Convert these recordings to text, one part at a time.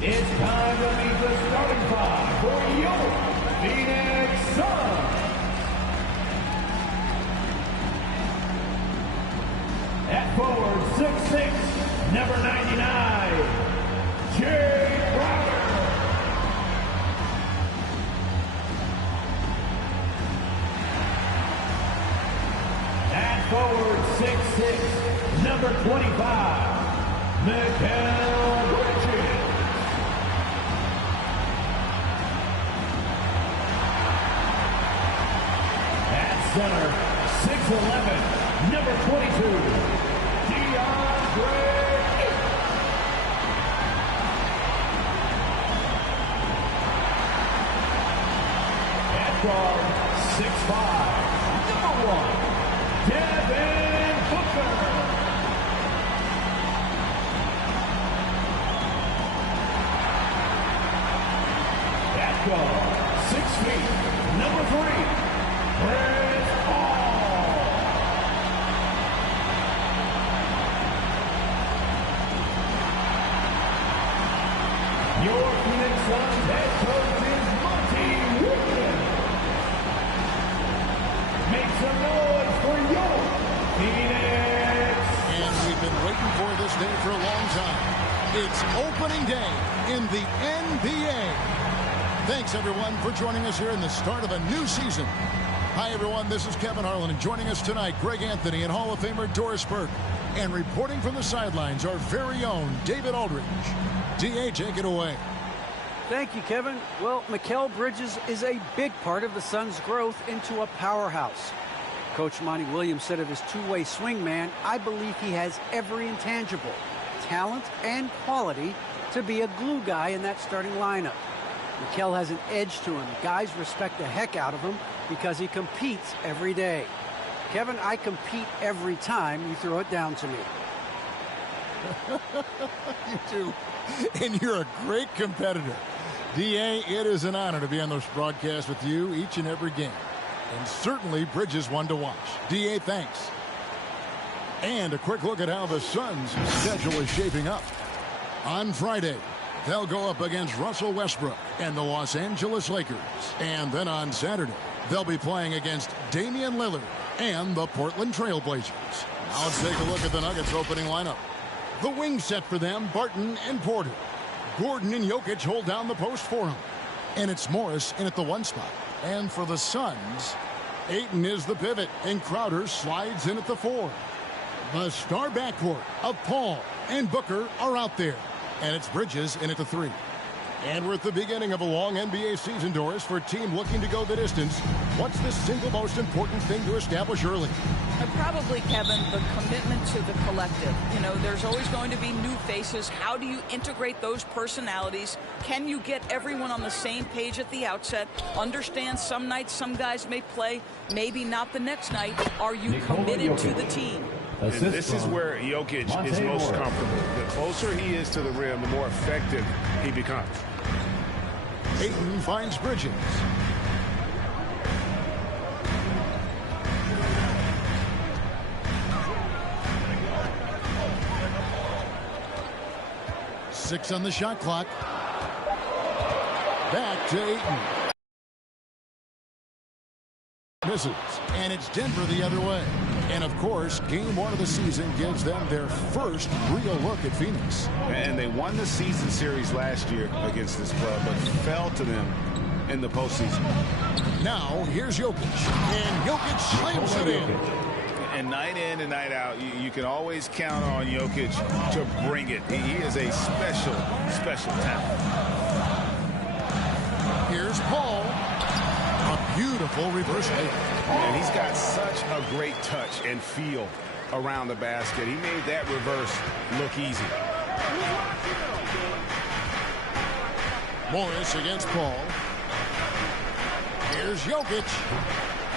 It's time to meet the starting five for your Phoenix Suns. At forward, 6'6", number 99, Jay Crowder. At forward, 6'6", number 25, Mikal Bridges. At center, 6'11", number 22, DeAndre Ayton. At guard, 6'5", number 1, Devin Booker. At guard, 6 feet, number 3, Chris Paul. Your Phoenix Suns head coach is Monty Williams. Make some noise for your Phoenix. And we've been waiting for this day for a long time. It's opening day in the NBA. Thanks, everyone, for joining us here in the start of a new season. Hi, everyone. This is Kevin Harlan, and joining us tonight, Greg Anthony and Hall of Famer Doris Burke. And reporting from the sidelines, our very own David Aldridge. D.A., take it away. Thank you, Kevin. Well, Mikal Bridges is a big part of the Suns' growth into a powerhouse. Coach Monty Williams said of his two-way swing man, I believe he has every intangible, talent and quality to be a glue guy in that starting lineup. Mikal has an edge to him. Guys respect the heck out of him because he competes every day. Kevin, I compete every time you throw it down to me. You do. And you're a great competitor. D.A., it is an honor to be on this broadcast with you each and every game. And certainly Bridges one to watch. D.A., thanks. And a quick look at how the Suns' schedule is shaping up. On Friday, they'll go up against Russell Westbrook and the Los Angeles Lakers. And then on Saturday, they'll be playing against Damian Lillard and the Portland Trail Blazers. Now let's take a look at the Nuggets opening lineup. The wing set for them, Barton and Porter. Gordon and Jokic hold down the post for him. And it's Morris in at the 1 spot. And for the Suns, Ayton is the pivot, and Crowder slides in at the 4. The star backcourt of Paul and Booker are out there. And it's Bridges in at the 3. And we're at the beginning of a long NBA season, Doris, for a team looking to go the distance. What's the single most important thing to establish early? Probably, Kevin, the commitment to the collective. You know, there's always going to be new faces. How do you integrate those personalities? Can you get everyone on the same page at the outset? Understand some nights some guys may play, maybe not the next night. Are you committed to the team? And this is where Jokic is most comfortable. The closer he is to the rim, the more effective he becomes. Ayton finds Bridges. Six on the shot clock. Back to Ayton. Misses. And it's Denver the other way. And, of course, game 1 of the season gives them their first real look at Phoenix. And they won the season series last year against this club, but fell to them in the postseason. Now, here's Jokic. And Jokic slams it in. And night in and night out, you can always count on Jokic to bring it. He is a special, special talent. Here's Paul. A beautiful reverse layup. And he's got such a great touch and feel around the basket. He made that reverse look easy. Morris against Paul. Here's Jokic.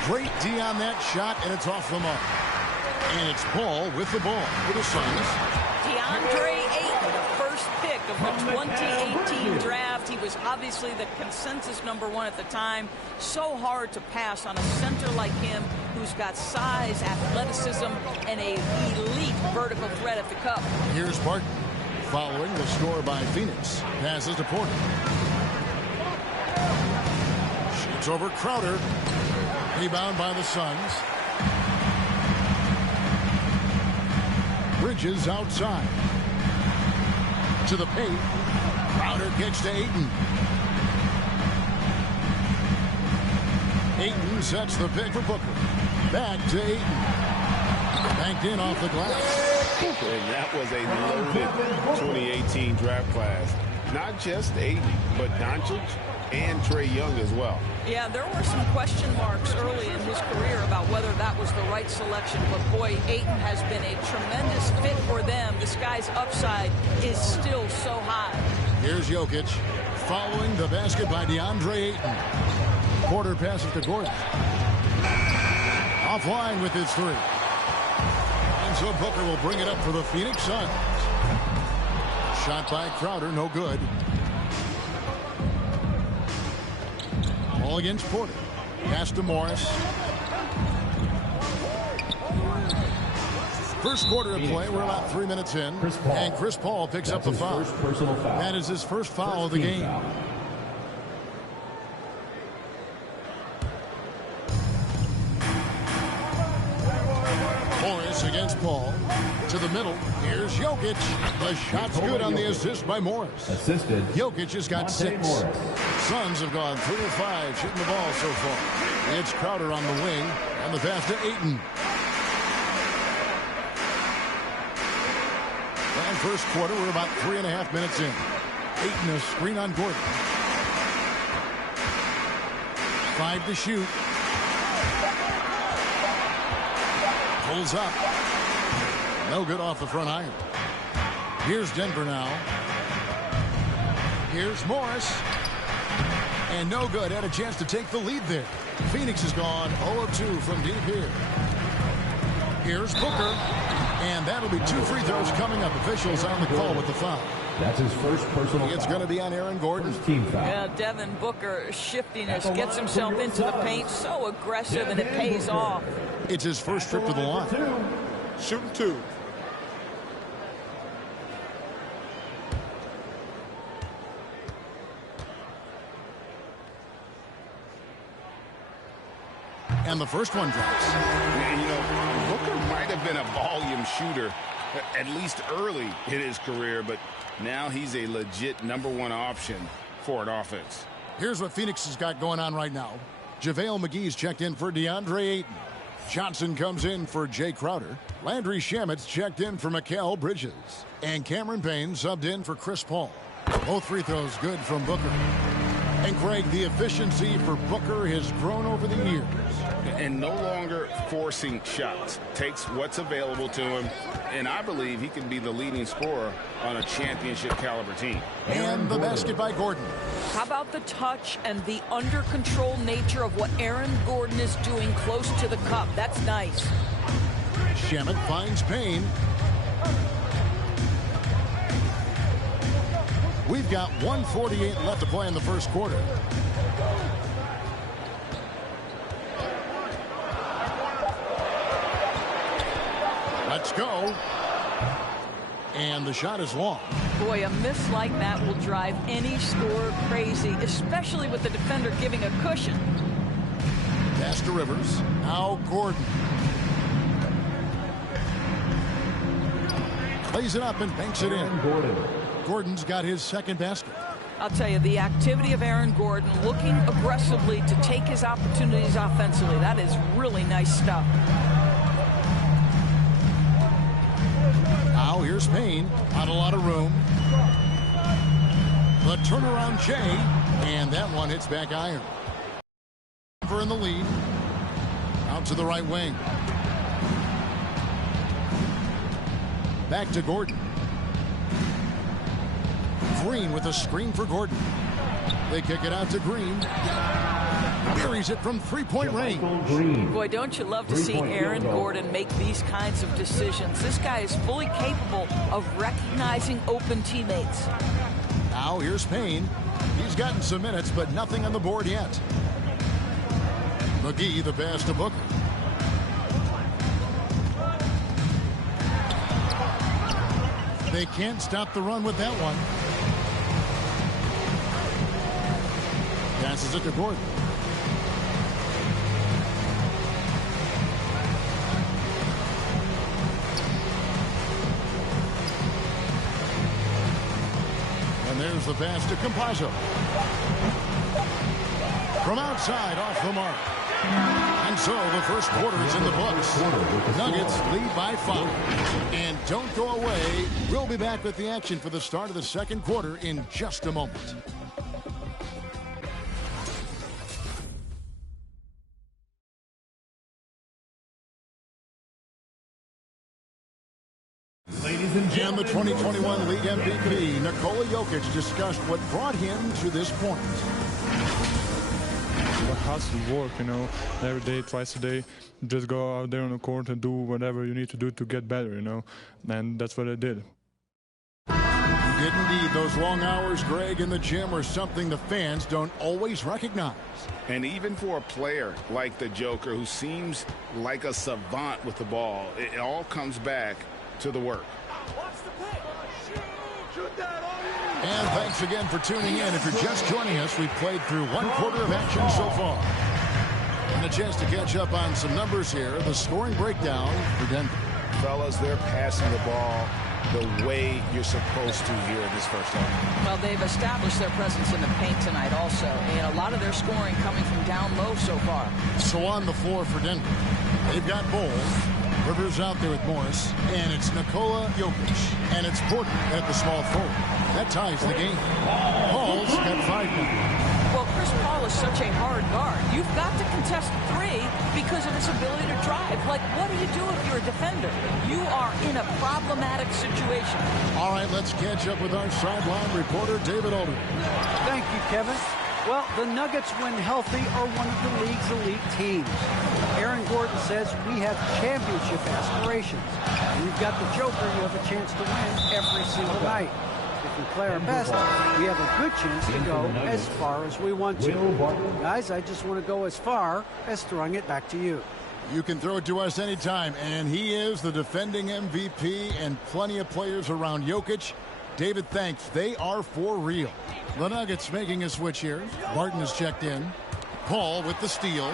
Great D on that shot, and it's off the mark. And it's Paul with the ball for the Suns. DeAndre Ayton, the first pick of the 2018 draft. He was obviously the consensus #1 at the time. So hard to pass on a center like him who's got size, athleticism, and a elite vertical threat at the cup. Here's Barton. following the score by Phoenix. Passes to Porter. Shoots over Crowder. Rebound by the Suns. Bridges outside. To the paint. Crowder kicks to Ayton. Ayton sets the pick for Booker. Back to Ayton. Banked in off the glass. And that was a loaded 2018 draft class. Not just Ayton, but Doncic and Trae Young as well. Yeah, there were some question marks early in his career about whether that was the right selection. But, boy, Ayton has been a tremendous fit for them. This guy's upside is still so high. Here's Jokic following the basket by DeAndre Ayton. Porter passes to Gordon. Offline with his three. And so Booker will bring it up for the Phoenix Suns. Shot by Crowder, no good. Ball against Porter. Pass to Morris. First quarter of play, we're about 3 minutes in. And Chris Paul picks up the foul. That is his first foul of the game. Morris against Paul. To the middle. Here's Jokic. The shot's good on the assist by Morris. Assisted. Jokic has got 6. Suns have gone 3 of 5 shooting the ball so far. It's Crowder on the wing. And the pass to Ayton. And first quarter, we're about 3.5 minutes in. Ayton a screen on Gordon. 5 to shoot. Pulls up. No good off the front iron. Here's Denver now. Here's Morris. And no good. Had a chance to take the lead there. Phoenix has gone 0 of 2 from deep here. Here's Booker. And that'll be 2 free throws coming up. Officials on the call with the foul. That's his first personal foul. It's going to be on Aaron Gordon. Team foul. Yeah, Devin Booker shiftiness gets himself into the paint. So aggressive, and it pays off. It's his first trip to the line. Shooting 2. And the first one drops. And, you know, Booker might have been a volume shooter, at least early in his career, but now he's a legit #1 option for an offense. Here's what Phoenix has got going on right now. JaVale McGee's checked in for DeAndre Ayton. Johnson comes in for Jay Crowder. Landry Shamet's checked in for Mikal Bridges. And Cameron Payne subbed in for Chris Paul. Both free throws good from Booker. And Craig, the efficiency for Booker has grown over the years. And no longer forcing shots. Takes what's available to him, and I believe he can be the leading scorer on a championship caliber team. And the basket by Gordon. How about the touch and the under control nature of what Aaron Gordon is doing close to the cup? That's nice. Shamet finds Payne. We've got 1:48 left to play in the first quarter. Let's go. And the shot is long. Boy, a miss like that will drive any scorer crazy, especially with the defender giving a cushion. Pass to Rivers. Now Gordon. Lays it up and banks it in. Gordon's got his second basket. I'll tell you, the activity of Aaron Gordon looking aggressively to take his opportunities offensively. That is really nice stuff. Now here's Payne. Not a lot of room. The turnaround Jay. And that one hits back iron. Denver in the lead. Out to the right wing. Back to Gordon. Green with a screen for Gordon. They kick it out to Green. Buries it from three-point range. Boy, don't you love to see Aaron Gordon make these kinds of decisions. This guy is fully capable of recognizing open teammates. Now here's Payne. He's gotten some minutes, but nothing on the board yet. McGee, the pass to Booker. They can't stop the run with that one. Passes it to Gordon. And there's the pass to Campazzo. From outside, off the mark. And so the first quarter is in the books. Nuggets lead by 5. And don't go away. We'll be back with the action for the start of the second quarter in just a moment. And the 2021 League MVP, Nikola Jokic, discussed what brought him to this point. Hustle, work, every day, twice a day. Just go out there on the court and do whatever you need to do to get better, and that's what I did. You did indeed. Those long hours, Greg, in the gym are something the fans don't always recognize. And even for a player like the Joker, who seems like a savant with the ball, it all comes back to the work. And thanks again for tuning in. If you're just joining us, we've played through one quarter of action so far. And a chance to catch up on some numbers here. The scoring breakdown for Denver. Fellas, they're passing the ball the way you're supposed to here in this first half. Well, they've established their presence in the paint tonight also, and a lot of their scoring coming from down low so far. So on the floor for Denver, they've got Bowles. Rivers out there with Morris, and it's Nikola Jokic, and it's Porter at the small forward. That ties the game. Paul's got 5 now. Well, Chris Paul is such a hard guard. You've got to contest 3 because of his ability to drive. Like, what do you do if you're a defender? You are in a problematic situation. All right, let's catch up with our sideline reporter, David Alder. Thank you, Kevin. Well, the Nuggets, when healthy, are one of the league's elite teams. Aaron Gordon says we have championship aspirations. And we've got the Joker who have a chance to win every single night. If we play our best, we have a good chance to go as far as we want to. Guys, I just want to go as far as throwing it back to you. You can throw it to us anytime, and he is the defending MVP and plenty of players around Jokic. David, thanks. They are for real. The Nuggets making a switch here. Martin has checked in. Paul with the steal.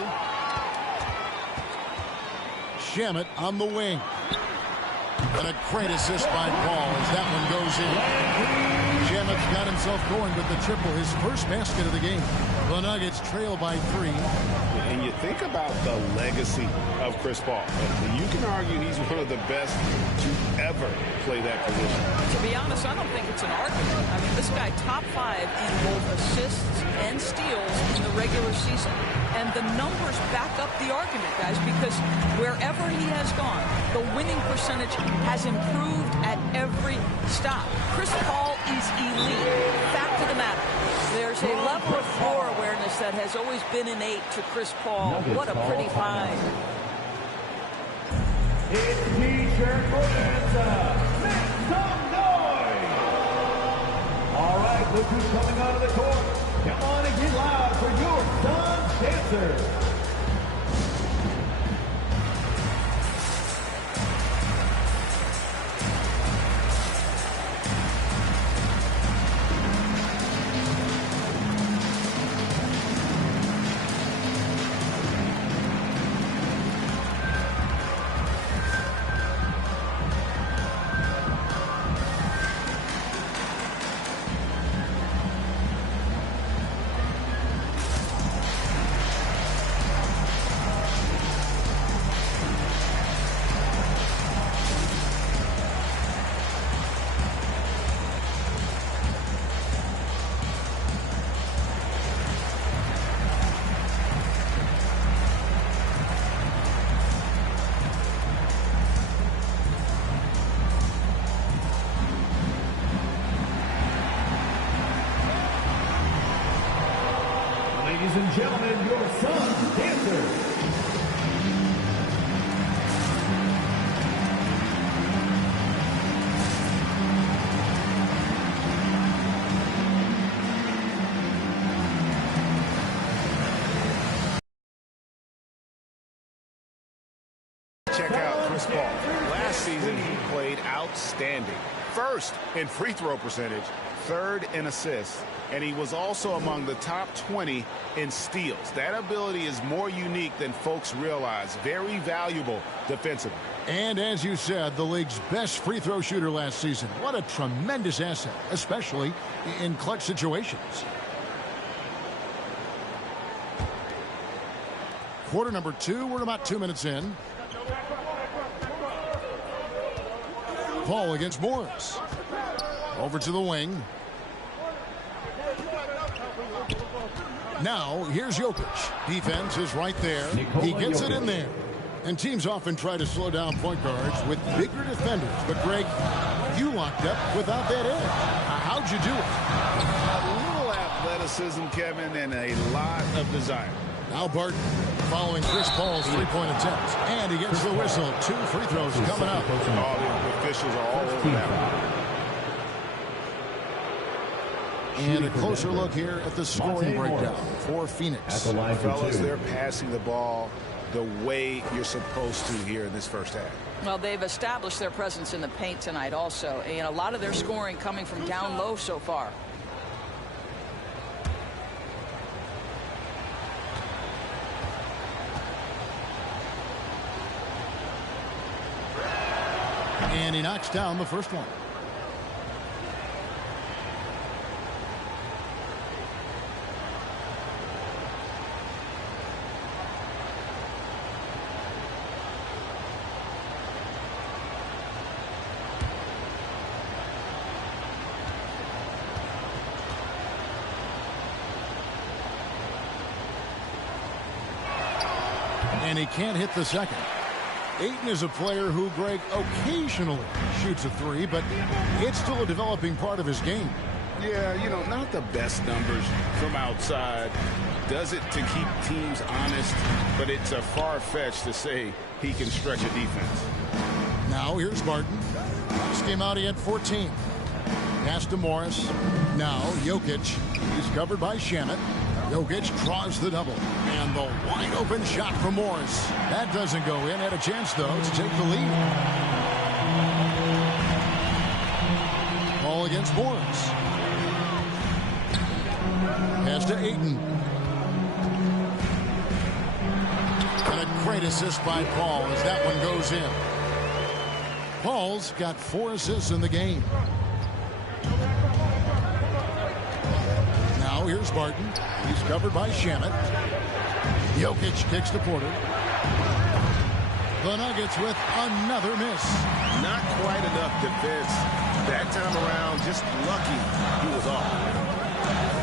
Shamet on the wing. And a great assist by Paul as that one goes in. Shamet's got himself going with the triple, his first basket of the game. The Nuggets trail by 3. And you think about the legacy of Chris Paul. You can argue he's one of the best to ever play that position. To be honest, I don't think it's an argument. I mean, this guy top 5 in both assists and steals in the regular season. And the numbers back up the argument, guys, because wherever he has gone, the winning percentage has improved at every stop. Chris Paul is elite. Fact of the matter, there's a level of floor awareness that has always been innate to Chris Paul. What a pretty find. It's T-shirt bonanza. Make some noise. All right, look who's coming out of the court. Come on and get loud for your Suns dancers. Ladies and gentlemen, your Suns dancers. Check out Chris Paul. Last season, he played outstanding. outstanding. First in free throw percentage, third in assists, and he was also among the top 20 in steals. That ability is more unique than folks realize. Very valuable defensively. And as you said, the league's best free throw shooter last season. What a tremendous asset, especially in clutch situations. Quarter number 2, we're about 2 minutes in. Paul against Morris. Over to the wing. Now, here's Jokic. Defense is right there. He gets it in there. And teams often try to slow down point guards with bigger defenders. But, Greg, you locked up without that edge. How'd you do it? A little athleticism, Kevin, and a lot of desire. Now Barton following Chris Paul's three-point attempt. And he gets the whistle. 2 free throws coming up. All the officials are all over that. And a closer look here at the scoring breakdown for Phoenix. Fellas, they're passing the ball the way you're supposed to here in this first half. Well, they've established their presence in the paint tonight also. And a lot of their scoring coming from down low so far. And he knocks down the first one. And he can't hit the second. Ayton is a player who, Greg, occasionally shoots a three, but it's still a developing part of his game. Yeah, you know, not the best numbers from outside. Does it to keep teams honest, but it's a far-fetched to say he can stretch a defense. Now here's Barton. Last game out he had 14. Pass to Morris. Now Jokic. He's covered by Shamet. Jokic draws the double. And the wide open shot from Morris. That doesn't go in. Had a chance, though, to take the lead. Ball against Morris. Pass to Ayton. And a great assist by Paul as that one goes in. Paul's got 4 assists in the game. Now here's Barton. He's covered by Shamet. Jokic kicks to Porter. The Nuggets with another miss. Not quite enough defense. That time around, just lucky he was off.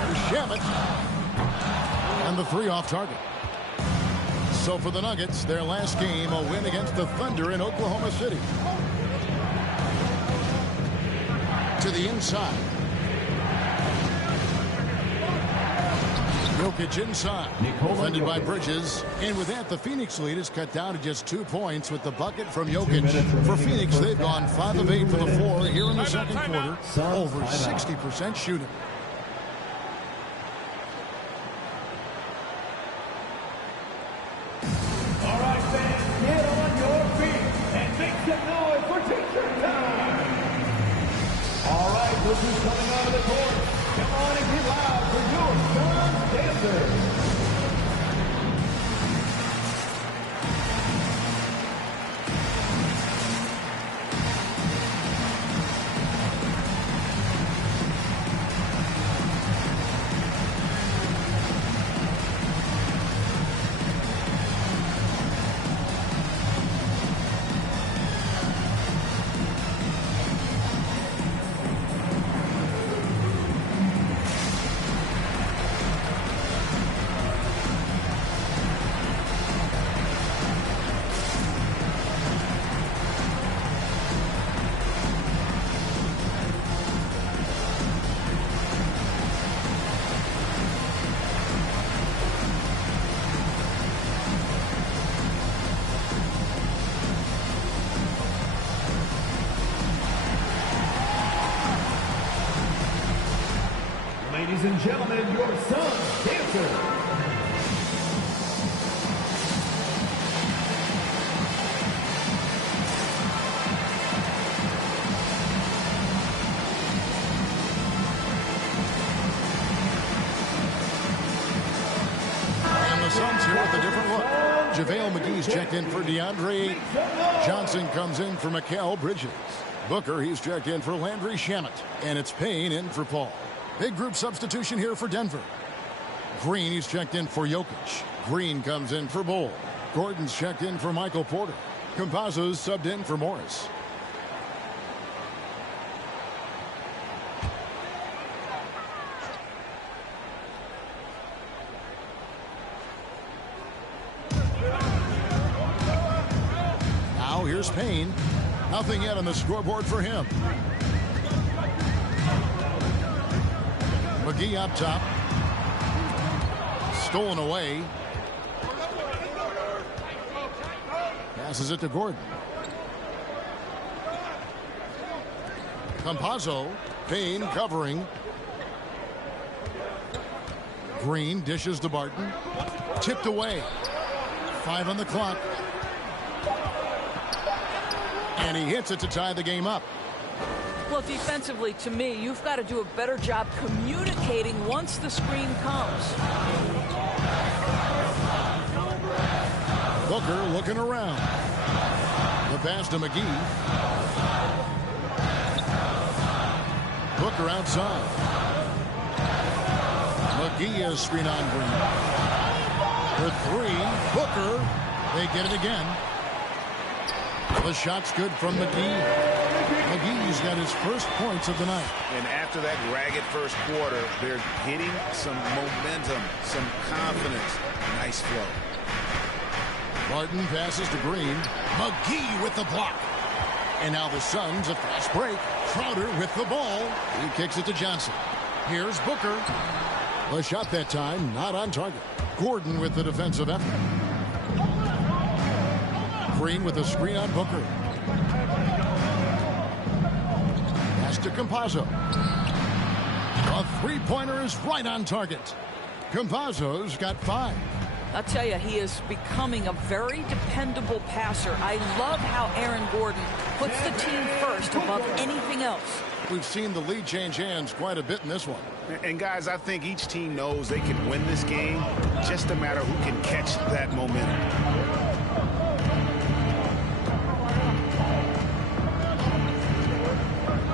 There's Shamet. And the 3 off target. So for the Nuggets, their last game, a win against the Thunder in Oklahoma City. To the inside. Jokic inside. Defended by Bridges. And with that, the Phoenix lead is cut down to just 2 points with the bucket from Jokic. For Phoenix, they've gone 5 of 8 from the floor here in the second quarter. Over 60% shooting. All right, fans, get on your feet and make some noise for T-shirt time. All right, look who's coming out of the court. Come on and get loud for your Suns Dancers. Ladies and gentlemen, your Suns Dancers. JaVale McGee's checked in for DeAndre Ayton. Johnson comes in for Mikal Bridges. Booker, he's checked in for Landry Shamet. And it's Payne in for Paul. Big group substitution here for Denver. Green, he's checked in for Jokic. Green comes in for Bol. Gordon's checked in for Michael Porter. Campazzo's subbed in for Morris. Now here's Payne. Nothing yet on the scoreboard for him. McGee up top. Stolen away. Passes it to Gordon. Campazzo. Payne covering. Green dishes to Barton. Tipped away. 5 on the clock. And he hits it to tie the game up. Well, defensively, to me, you've got to do a better job communicating once the screen comes. Booker looking around. The pass to McGee. Booker outside. McGee is screen on Green. For 3. Booker. They get it again. The shot's good from McGee. McGee's got his first points of the night. And after that ragged first quarter, they're hitting some momentum, some confidence. Nice flow. Martin passes to Green. McGee with the block. And now the Suns, a fast break. Crowder with the ball. He kicks it to Johnson. Here's Booker. The shot that time, not on target. Gordon with the defensive effort. Green with a screen on Booker. Pass to Campazzo. A three-pointer is right on target. Campazzo's got 5. I'll tell you, he is becoming a very dependable passer. I love how Aaron Gordon puts the team first above anything else. We've seen the lead change hands quite a bit in this one. And guys, I think each team knows they can win this game. Just a matter who can catch that momentum.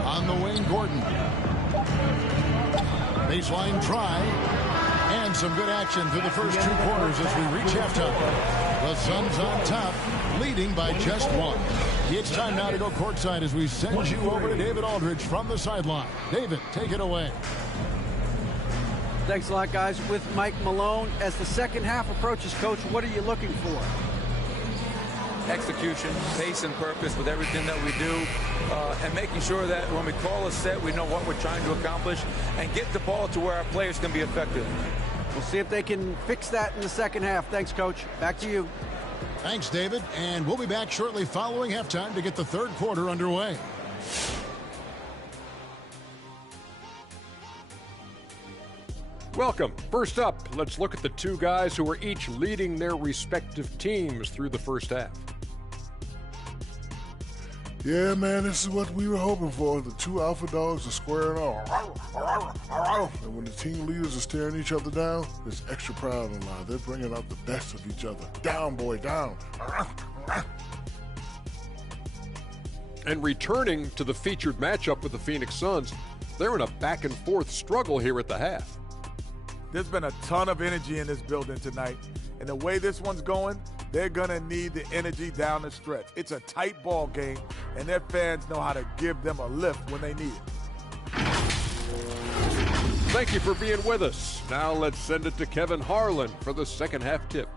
On the wing, Gordon. Baseline try. And some good action through the first 2 quarters as we reach halftime. The Suns on top, leading by just 1. It's time now to go courtside as we send you over to David Aldridge from the sideline. David, take it away. Thanks a lot, guys. With Mike Malone, as the second half approaches, Coach, what are you looking for? Execution, pace and purpose with everything that we do, and making sure that when we call a set, we know what we're trying to accomplish and get the ball to where our players can be effective. We'll see if they can fix that in the second half. Thanks, Coach. Back to you. Thanks, David. And we'll be back shortly following halftime to get the third quarter underway. Welcome. First up, let's look at the 2 guys who are each leading their respective teams through the first half. Yeah, man, this is what we were hoping for. The 2 alpha dogs are squaring off. And when the team leaders are staring each other down, there's extra pride on the line. They're bringing out the best of each other. Down, boy, down. And returning to the featured matchup with the Phoenix Suns, they're in a back-and-forth struggle here at the half. There's been a ton of energy in this building tonight. And the way this one's going, they're going to need the energy down the stretch. It's a tight ball game, and their fans know how to give them a lift when they need it. Thank you for being with us. Now let's send it to Kevin Harlan for the second half tip.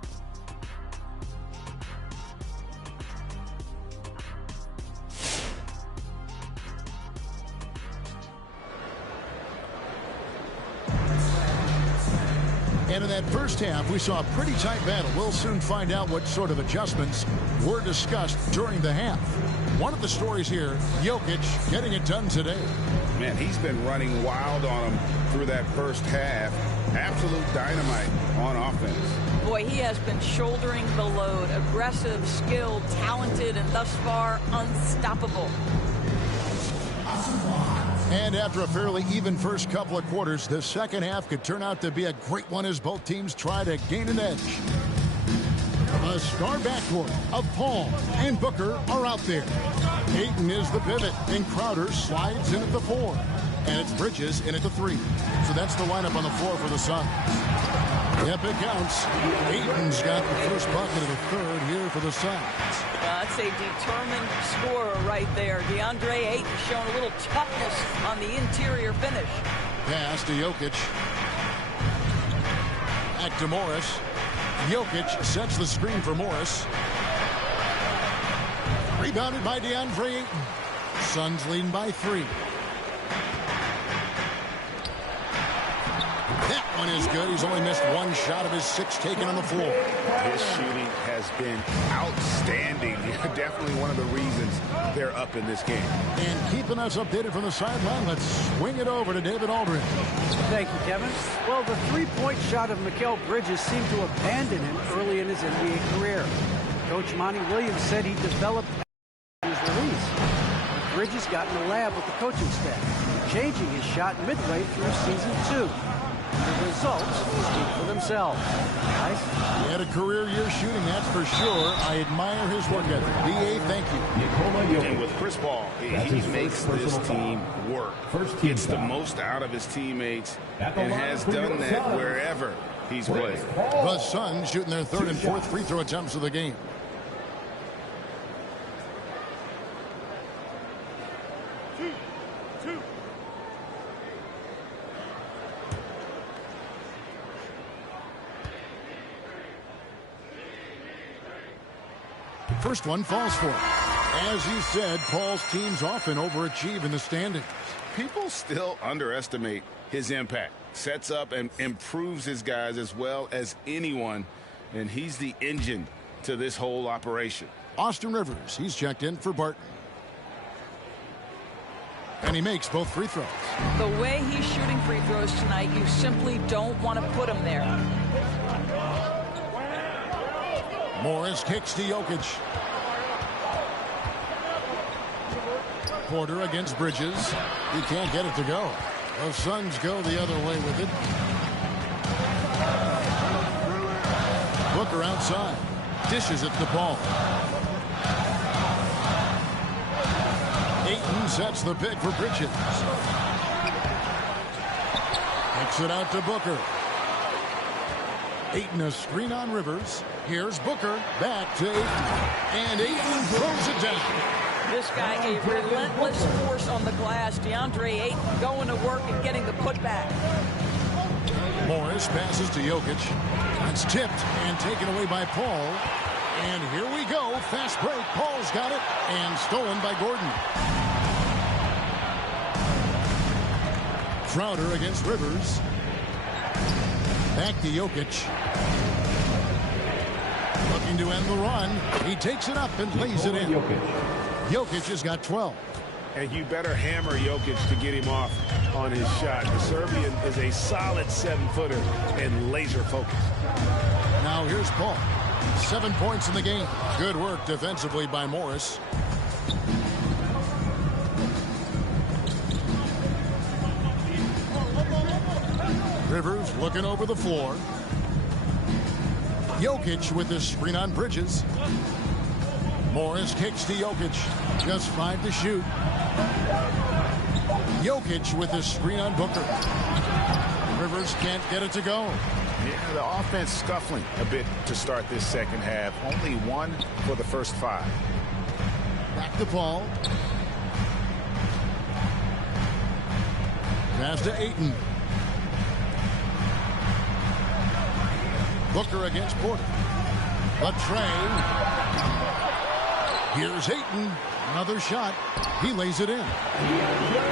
And in that first half, we saw a pretty tight battle. We'll soon find out what sort of adjustments were discussed during the half. One of the stories here, Jokic getting it done today. Man, he's been running wild on him through that first half. Absolute dynamite on offense. Boy, he has been shouldering the load. Aggressive, skilled, talented, and thus far unstoppable. And after a fairly even first couple of quarters, the second half could turn out to be a great one as both teams try to gain an edge. The star backcourt of Paul and Booker are out there. Ayton is the pivot, and Crowder slides in at the 4. And it's Bridges in at the 3. So that's the lineup on the floor for the Suns. Yep, it counts. Ayton's got the first bucket of the third here for the Suns. That's a determined scorer right there. DeAndre Ayton showing a little toughness on the interior finish. Pass to Jokic. Back to Morris. Jokic sets the screen for Morris. Rebounded by DeAndre Ayton. Suns leading by 3. That one is good. He's only missed one shot of his 6 taken on the floor. His shooting has been outstanding. Definitely one of the reasons they're up in this game. And keeping us updated from the sideline, let's swing it over to David Aldridge. Thank you, Kevin. Well, the three-point shot of Mikal Bridges seemed to abandon him early in his NBA career. Coach Monty Williams said he developed his release. Bridges got in the lab with the coaching staff, changing his shot midway through season 2. The results speak for themselves. Nice. He had a career year shooting, that's for sure. I admire his work ethic. B.A., thank you. And with Chris Paul, he makes this team work. Gets the most out of his teammates and has done that wherever he's played. The Suns shooting their 3rd and 4th free throw attempts of the game. First one falls for him. As you said, Paul's teams often overachieve in the standings. People still underestimate his impact. Sets up and improves his guys as well as anyone, and he's the engine to this whole operation. Austin Rivers, he's checked in for Barton. And he makes both free throws. The way he's shooting free throws tonight, you simply don't want to put him there. Morris kicks to Jokic. Porter against Bridges. He can't get it to go. The Suns go the other way with it. Booker outside. Dishes it to Paul. Ayton sets the pick for Bridges. Kicks it out to Booker. Ayton a screen on Rivers. Here's Booker. Back to Ayton. And Ayton throws it down. This guy, a relentless force on the glass. DeAndre Ayton going to work and getting the putback. Morris passes to Jokic. It's tipped and taken away by Paul. And here we go. Fast break. Paul's got it. And stolen by Gordon. Crowder against Rivers. Back to Jokic. Looking to end the run. He takes it up and lays it in. Jokic has got 12. And you better hammer Jokic to get him off on his shot. The Serbian is a solid 7-footer and laser focused. Now here's Paul. 7 points in the game. Good work defensively by Morris. Rivers looking over the floor. Jokic with this screen on Bridges. Morris kicks to Jokic. Just 5 to shoot. Jokic with this screen on Booker. Rivers can't get it to go. Yeah, the offense scuffling a bit to start this second half. Only 1 for the first 5. Back to Paul. Pass to Ayton. Booker against Porter. A tray. Here's Ayton. Another shot. He lays it in.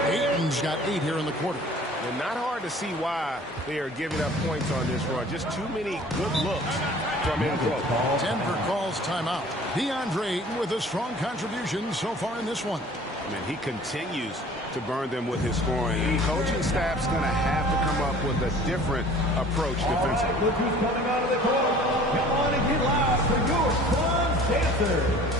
Ayton's got 8 here in the quarter. And not hard to see why they are giving up points on this run. Just too many good looks from in close. Denver calls timeout. DeAndre Ayton with a strong contribution so far in this one. And he continues to burn them with his scoring. The coaching staff's going to have to come up with a different approach defensively. Look who's coming out of the corner. Come on and get loud for your Suns dancers.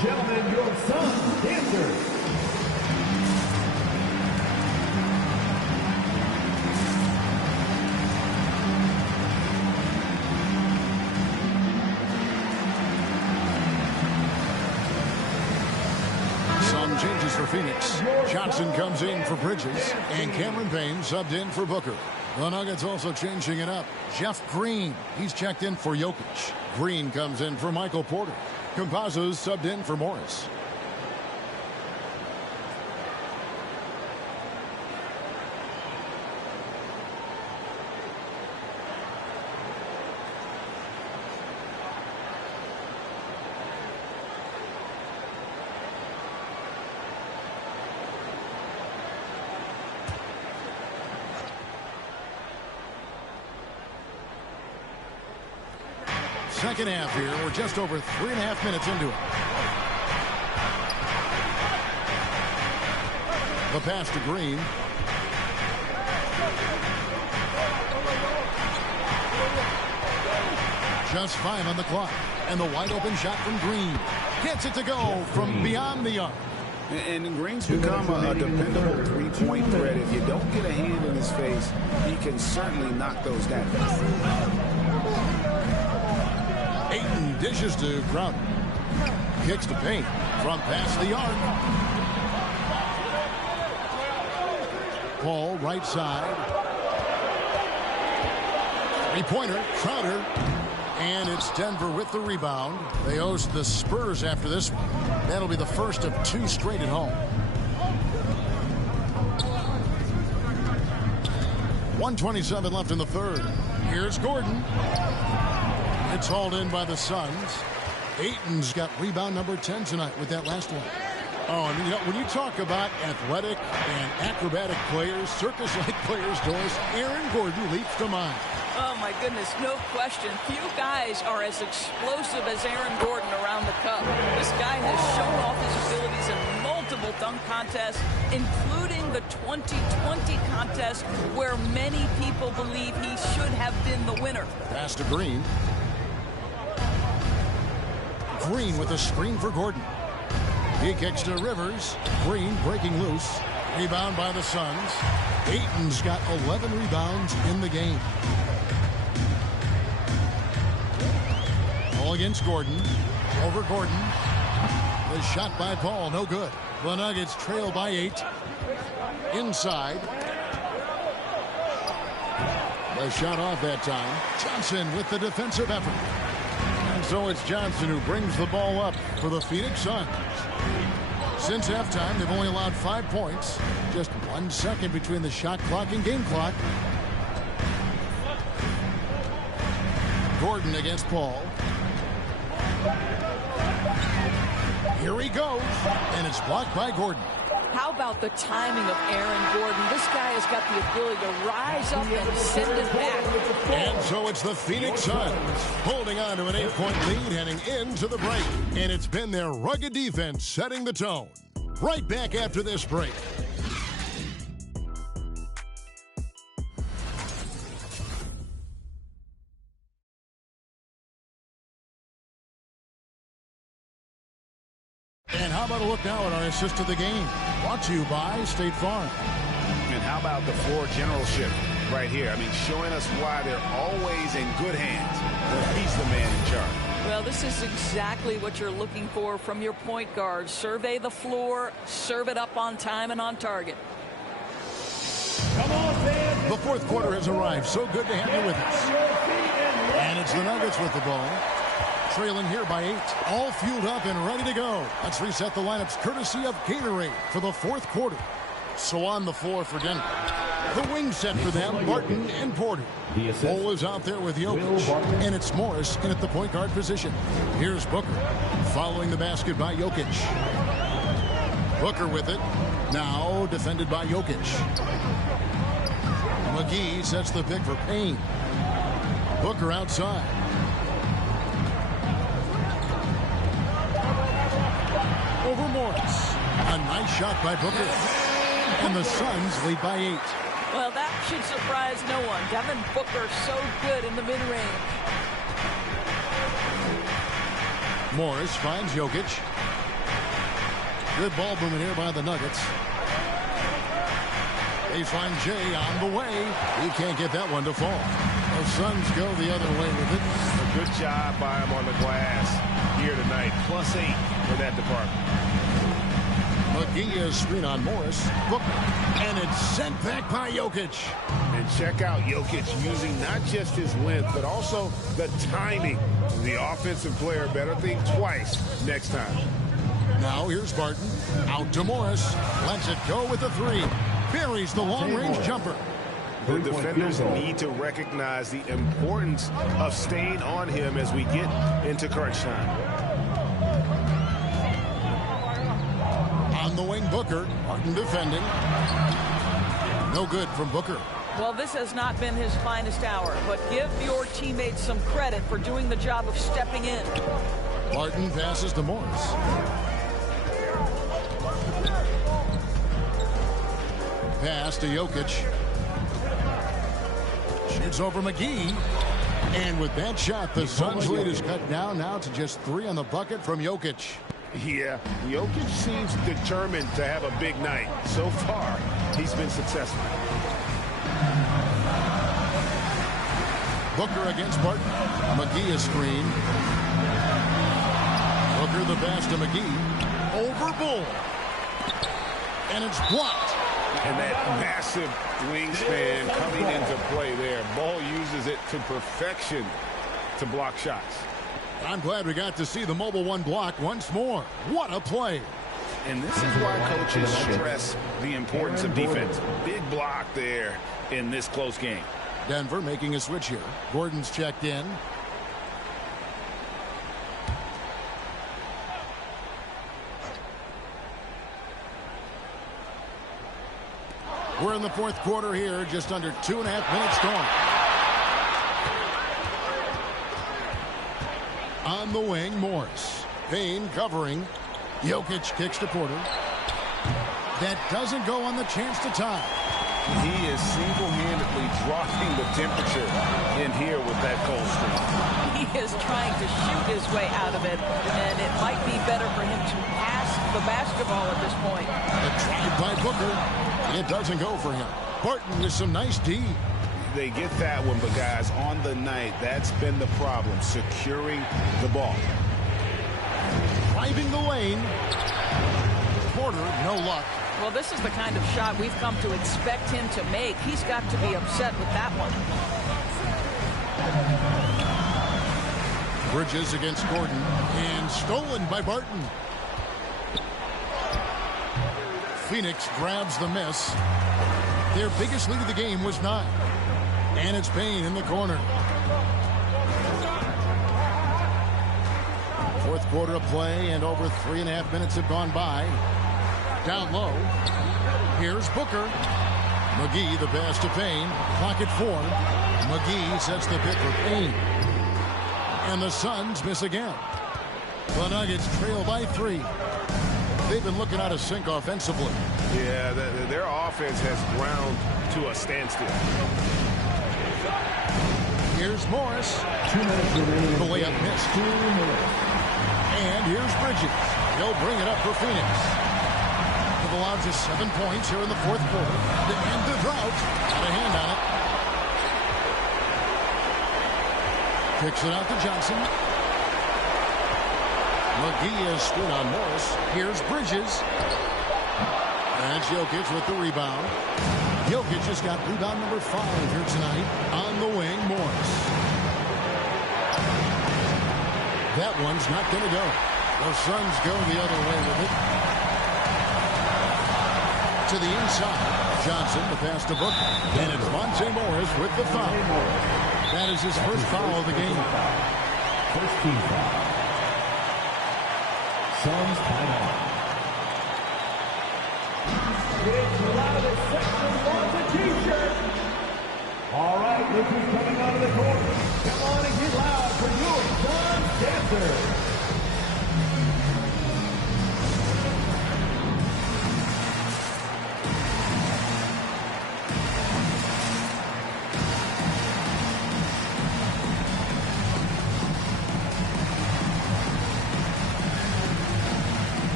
and gentlemen, your Suns dancers. Some changes for Phoenix. Johnson comes in for Bridges, and Cameron Payne subbed in for Booker. The Nuggets also changing it up. Jeff Green, he's checked in for Jokic. Green comes in for Michael Porter. Campazzo's subbed in for Morris. Second half here. We're just over 3.5 minutes into it. The pass to Green. Just 5 on the clock. And the wide open shot from Green. Gets it to go from beyond the arc. And Green's become a dependable three-point threat. If you don't get a hand in his face, he can certainly knock those down. Ayton dishes to Crowder. Kicks to Payne from past the arc. Paul right side. Three-pointer, Crowder. And it's Denver with the rebound. They host the Spurs after this one. That'll be the first of 2 straight at home. 1:27 left in the third. Here's Gordon. It's hauled in by the Suns. Ayton's got rebound number 10 tonight with that last one. Oh, and you know, when you talk about athletic and acrobatic players, circus-like players, Doris, Aaron Gordon leaps to mind. Oh, my goodness, no question. Few guys are as explosive as Aaron Gordon around the cup. This guy has shown off his abilities in multiple dunk contests, including the 2020 contest where many people believe he should have been the winner. Pass to Green. Green with a screen for Gordon. He kicks to Rivers. Green breaking loose. Rebound by the Suns. Ayton's got 11 rebounds in the game. Ball against Gordon. Over Gordon. The shot by Paul, no good. The Nuggets trail by 8. Inside. The shot off that time. Johnson with the defensive effort. And so it's Johnson who brings the ball up for the Phoenix Suns. Since halftime, they've only allowed 5 points. Just 1 second between the shot clock and game clock. Gordon against Paul. Here he goes, and it's blocked by Gordon. How about the timing of Aaron Gordon? This guy has got the ability to rise up and send it back. And so it's the Phoenix Suns holding on to an 8-point lead heading into the break. And it's been their rugged defense setting the tone. Right back after this break. And how about a look now at our assist of the game? Brought to you by State Farm. And how about the floor generalship right here? I mean, showing us why they're always in good hands. He's the man in charge. Well, this is exactly what you're looking for from your point guard. Survey the floor, serve it up on time and on target. Come on, fans. The fourth quarter has arrived. So good to have you with us. And it's the Nuggets with the ball. Trailing here by 8. All fueled up and ready to go. Let's reset the lineups courtesy of Gatorade for the fourth quarter. So on the floor for Denver. The wing set for them, Barton and Porter. Cole is out there with Jokic. And it's Morris in at the point guard position. Here's Booker. Following the basket by Jokic. Booker with it. Now defended by Jokic. McGee sets the pick for Payne. Booker outside. Over Morris. A nice shot by Booker. And the Suns lead by 8. Well, that should surprise no one. Devin Booker so good in the mid-range. Morris finds Jokic. Good ball movement here by the Nuggets. They find Jay on the way. He can't get that one to fall. The Suns go the other way with it. A good job by him on the glass here tonight. +8 for that department. McGee screen on Morris. Look, and it's sent back by Jokic. And check out Jokic using not just his length, but also the timing. The offensive player better think twice next time. Now here's Barton. Out to Morris. Lets it go with the 3. Buries the long-range jumper. The defenders need to recognize the importance of staying on him as we get into crunch time. On the wing, Booker. Barton defending. No good from Booker. Well, this has not been his finest hour, but give your teammates some credit for doing the job of stepping in. Barton passes to Morris. Pass to Jokic. Shoots over McGee. And with that shot, the Suns' lead is cut down now to just 3 on the bucket from Jokic. Yeah, Jokic seems determined to have a big night. So far, he's been successful. Booker against Barton. McGee is screen. Booker the pass to McGee. Over Bull. And it's blocked. And that massive wingspan coming into play there. Ball uses it to perfection to block shots. I'm glad we got to see the Mobile One block once more. What a play. And this is why coaches stress the importance of defense. Big block there in this close game. Denver making a switch here. Gordon's checked in. We're in the fourth quarter here, just under 2.5 minutes gone. On the wing, Morris. Payne covering. Jokic kicks to Porter. That doesn't go on the chance to tie. He is single-handedly dropping the temperature in here with that cold streak. He is trying to shoot his way out of it, and it might be better for him to pass the basketball at this point. A drive by Booker. It doesn't go for him. Barton with some nice D. They get that one, but guys, on the night, that's been the problem, securing the ball. Driving the lane. Porter, no luck. Well, this is the kind of shot we've come to expect him to make. He's got to be upset with that one. Bridges against Gordon, and stolen by Barton. Phoenix grabs the miss. Their biggest lead of the game was 9. And it's Payne in the corner. Fourth quarter of play, and over 3.5 minutes have gone by. Down low. Here's Booker. McGee the pass to Payne. Pocket 4. McGee sets the pick for Payne. And the Suns miss again. The Nuggets trail by 3. They've been looking out of sync offensively. Yeah, their offense has ground to a standstill. Here's Morris. 2 minutes remaining. The layup missed. 2 minutes. And here's Bridges. He'll bring it up for Phoenix. They've allowed just 7 points here in the fourth quarter to end the drought. Got a hand on it. Kicks it out to Johnson. McGee is screwed on Morris. Here's Bridges. And Jokic with the rebound. Jokic just got rebound number 5 here tonight. On the wing, Morris. That one's not going to go. The Suns go the other way with it. To the inside. Johnson, the pass to Booker. And it's Monte Morris with the foul. That is his first foul of the game. First team foul. Suns timeout. It's loud as section wants a t-shirt. All right, look who's coming out of the court. Come on and get loud for your Suns dancer.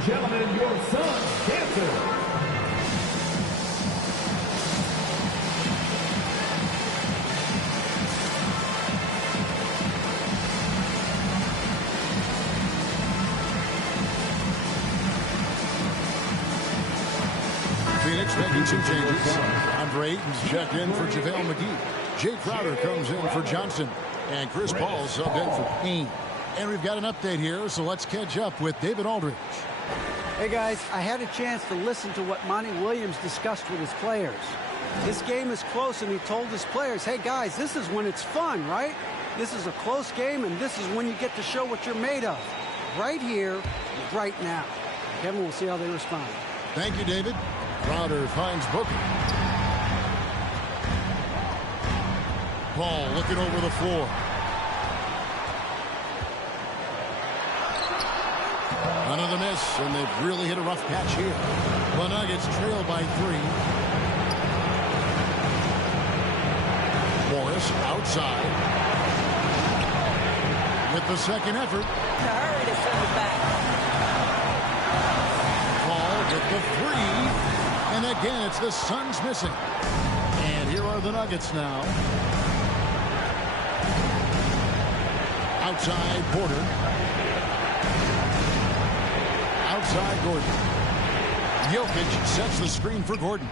and gentlemen, your son, Dancer. Phoenix making some changes. Andre Ayton's checked in for JaVale McGee. Jay Crowder comes in for Johnson. And Chris Paul subbed in for Payne. And we've got an update here, so let's catch up with David Aldridge. Hey, guys, I had a chance to listen to what Monty Williams discussed with his players. This game is close, and he told his players, hey, guys, this is when it's fun, right? This is a close game, and this is when you get to show what you're made of. Right here, right now. Kevin, we'll see how they respond. Thank you, David. Crowder finds Booker. Paul looking over the floor. Another miss, and they've really hit a rough patch here. The Nuggets trail by 3. Morris outside. With the second effort. Hurry to send it back. Paul with the 3. And again, it's the Suns missing. And here are the Nuggets now. Outside Porter. Outside Gordon. Jokic sets the screen for Gordon.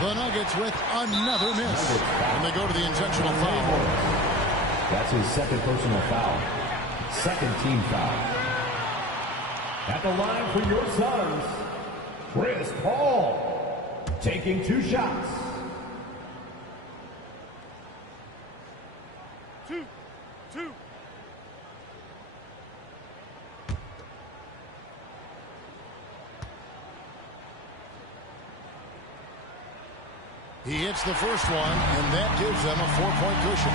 The Nuggets with another miss. And they go to the intentional foul. That's his second personal foul. Second team foul. At the line for your Suns, Chris Paul, taking 2 shots. 2. He hits the first one, and that gives them a 4-point cushion.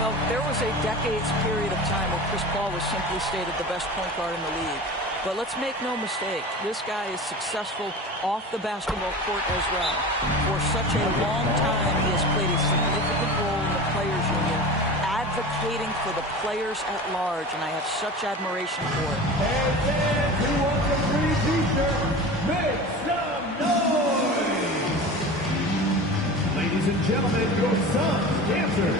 Well, there was a decades period of time where Chris Paul was simply stated the best point guard in the league. But let's make no mistake, this guy is successful off the basketball court as well. For such a long time, he has played a significant role in the Players Union, advocating for the players at large, and I have such admiration for it. And fans who want the free t-shirt, make some noise! Ladies and gentlemen, your Suns dancer.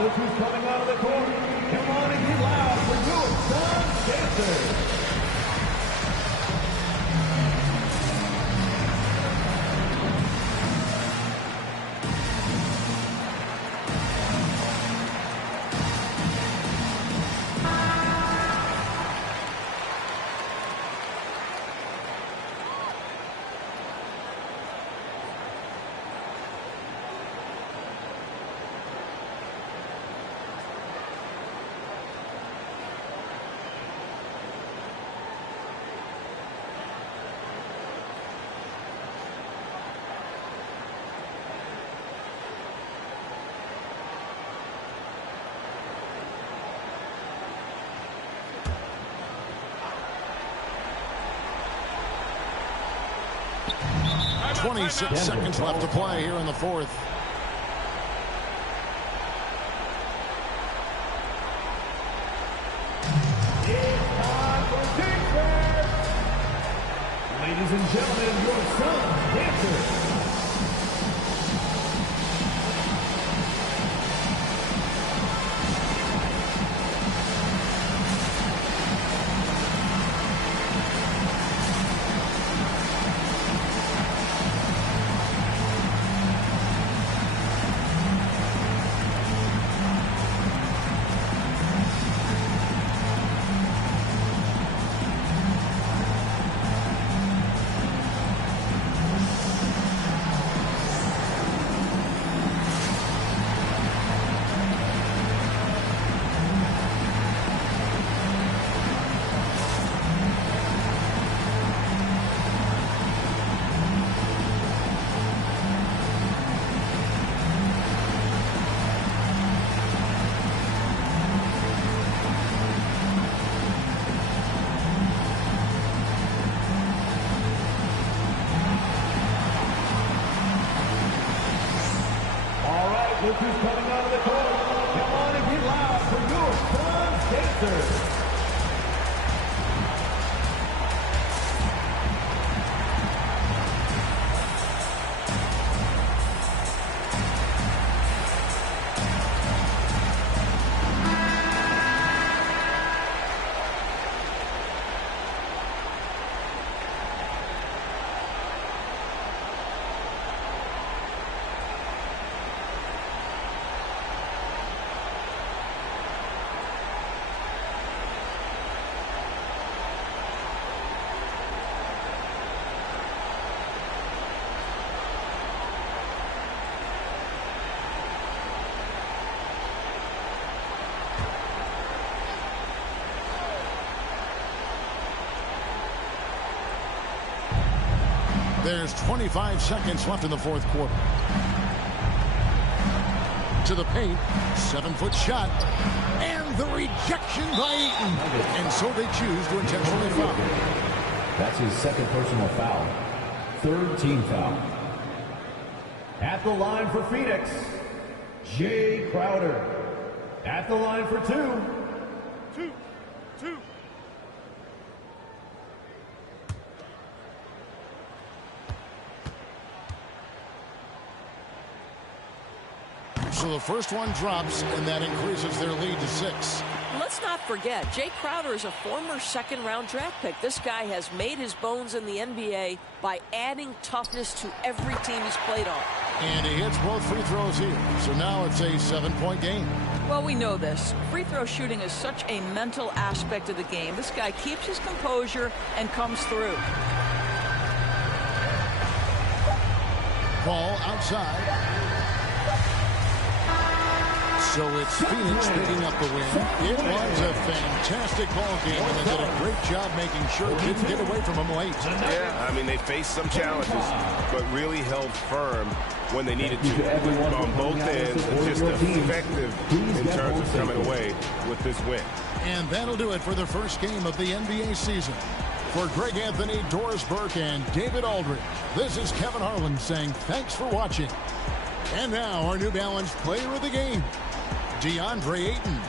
Look who's coming out of the court. Come on and get loud for your Suns dancer. Timeout, 26 seconds left to play here in the fourth. Ladies and gentlemen, your Suns dancer. look who's coming out of the court. Come on and get loud for your Suns Dancers. There's 25 seconds left in the fourth quarter. To the paint, 7-foot shot, and the rejection by Ayton. And so they choose to intentionally foul. That's his second personal foul. Third team foul. At the line for Phoenix, Jay Crowder. At the line for two. So the first one drops, and that increases their lead to 6. Let's not forget, Jay Crowder is a former second-round draft pick. This guy has made his bones in the NBA by adding toughness to every team he's played on. And he hits both free throws here. So now it's a 7-point game. Well, we know this. Free throw shooting is such a mental aspect of the game. This guy keeps his composure and comes through. Ball outside. So it's Phoenix picking up the win. It was a fantastic ball game, and they did a great job making sure it didn't get away from them late. Yeah, I mean, they faced some challenges, but really held firm when they needed to on both ends, and just effective in terms of coming away with this win. And that'll do it for the first game of the NBA season. For Greg Anthony, Doris Burke, and David Aldridge, this is Kevin Harlan saying thanks for watching. And now our New Balance player of the game, DeAndre Ayton.